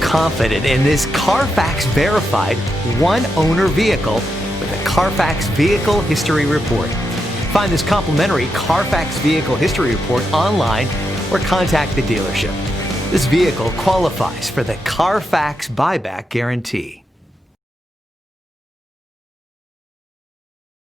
confident in this Carfax verified one-owner vehicle with a Carfax Vehicle History Report. Find this complimentary Carfax Vehicle History Report online or contact the dealership. This vehicle qualifies for the Carfax Buyback Guarantee.